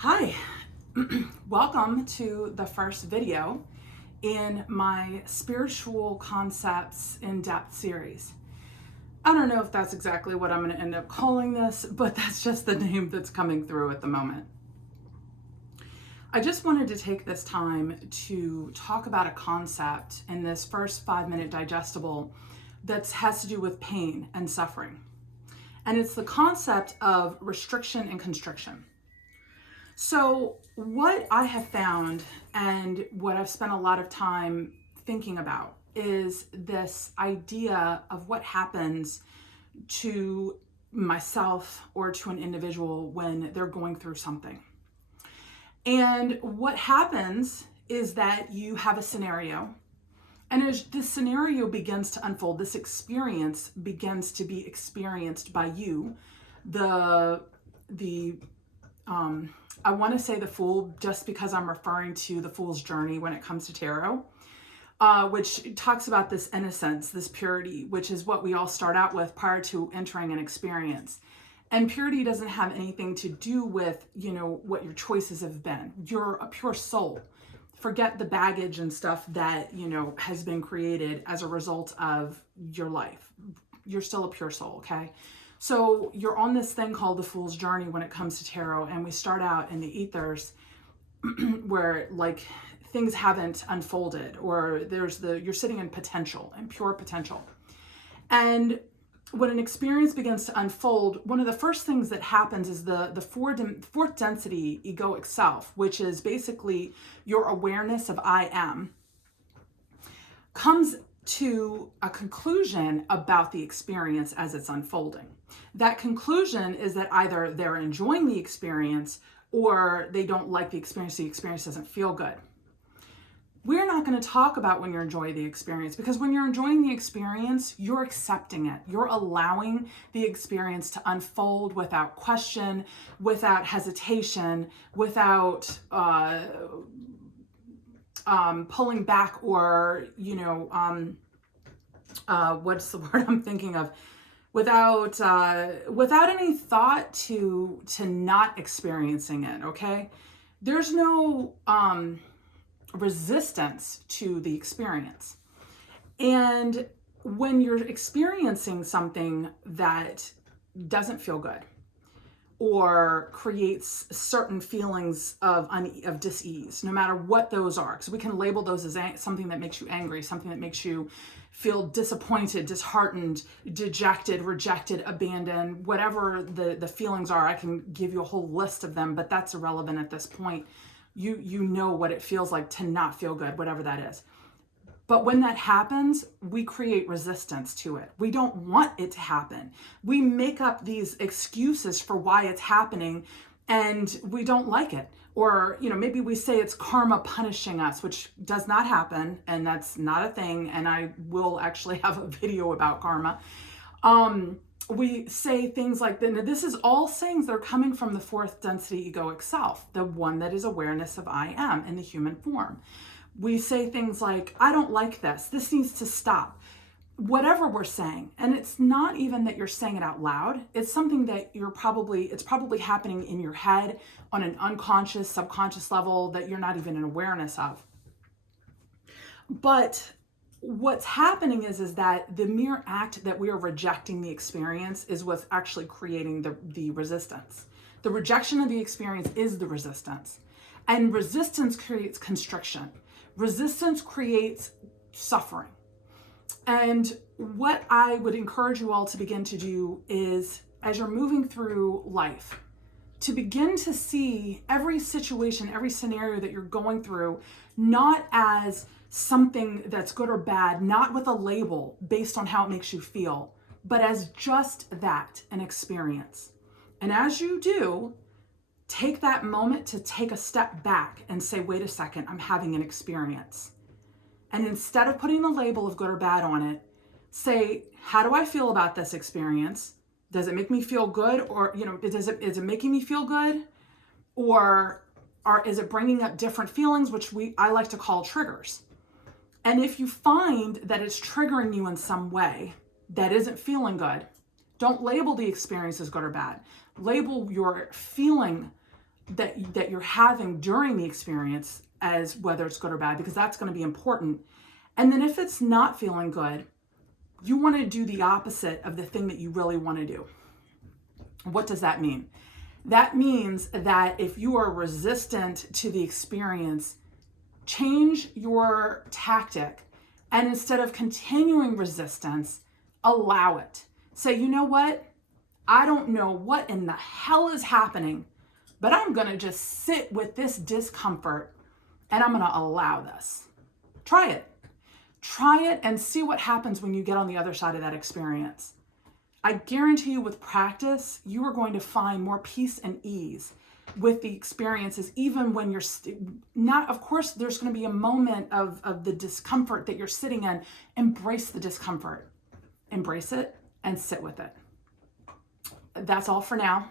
Hi, welcome to the first video in my Spiritual Concepts in-depth series. I don't know if that's exactly what I'm going to end up calling this, but that's just the name that's coming through at the moment. I just wanted to take this time to talk about a concept in this first 5-minute digestible that has to do with pain and suffering. And it's the concept of restriction and constriction. So what I have found and what I've spent a lot of time thinking about is this idea of what happens to myself or to an individual when they're going through something. And what happens is that you have a scenario, and as this scenario begins to unfold, this experience begins to be experienced by you, I want to say the Fool just because I'm referring to the Fool's Journey when it comes to tarot, which talks about this innocence, this purity, which is what we all start out with prior to entering an experience. And purity doesn't have anything to do with, what your choices have been. You're a pure soul. Forget the baggage and stuff that, has been created as a result of your life. You're still a pure soul, okay? So you're on this thing called the Fool's Journey when it comes to tarot, and we start out in the ethers where like things haven't unfolded, or you're sitting in potential and pure potential. And when an experience begins to unfold, one of the first things that happens is the fourth density egoic self, which is basically your awareness of I am, comes to a conclusion about the experience as it's unfolding. That conclusion is that either they're enjoying the experience or they don't like the experience doesn't feel good. We're not going to talk about when you're enjoying the experience, because when you're enjoying the experience, you're accepting it. You're allowing the experience to unfold without question, without hesitation, without pulling back, or what's the word I'm thinking of? Without any thought to not experiencing it. Okay, there's no resistance to the experience. And when you're experiencing something that doesn't feel good or creates certain feelings of dis-ease, no matter what those are, because we can label those as something that makes you angry, something that makes you feel disappointed, disheartened, dejected, rejected, abandoned, whatever the feelings are. I can give you a whole list of them, but that's irrelevant at this point. You know what it feels like to not feel good, whatever that is. But when that happens, we create resistance to it. We don't want it to happen. We make up these excuses for why it's happening, and we don't like it. Or, maybe we say it's karma punishing us, which does not happen, and that's not a thing. And I will actually have a video about karma. We say things like, this is all sayings that are coming from the fourth density egoic self, the one that is awareness of I am in the human form. We say things like, I don't like this. This needs to stop. Whatever we're saying. And it's not even that you're saying it out loud. It's something that it's probably happening in your head on an unconscious, subconscious level that you're not even in awareness of. But what's happening is that the mere act that we are rejecting the experience is what's actually creating the resistance. The rejection of the experience is the resistance. And resistance creates constriction. Resistance creates suffering. And what I would encourage you all to begin to do is, as you're moving through life, to begin to see every situation, every scenario that you're going through, not as something that's good or bad, not with a label based on how it makes you feel, but as just that, an experience. And as you do, take that moment to take a step back and say, wait a second, I'm having an experience. And instead of putting a label of good or bad on it, say, how do I feel about this experience? Does it make me feel good? Or, is it making me feel good? Or is it bringing up different feelings, which I like to call triggers? And if you find that it's triggering you in some way that isn't feeling good, don't label the experience as good or bad. Label your feeling that you're having during the experience, as whether it's good or bad, because that's going to be important. And then if it's not feeling good, you want to do the opposite of the thing that you really want to do. What does that mean? That means that if you are resistant to the experience, change your tactic, and instead of continuing resistance, allow it. Say, you know what? I don't know what in the hell is happening, but I'm going to just sit with this discomfort and I'm going to allow this. Try it. Try it and see what happens when you get on the other side of that experience. I guarantee you, with practice, you are going to find more peace and ease with the experiences, even when you're not, of course, there's going to be a moment of the discomfort that you're sitting in. Embrace the discomfort. Embrace it and sit with it. That's all for now.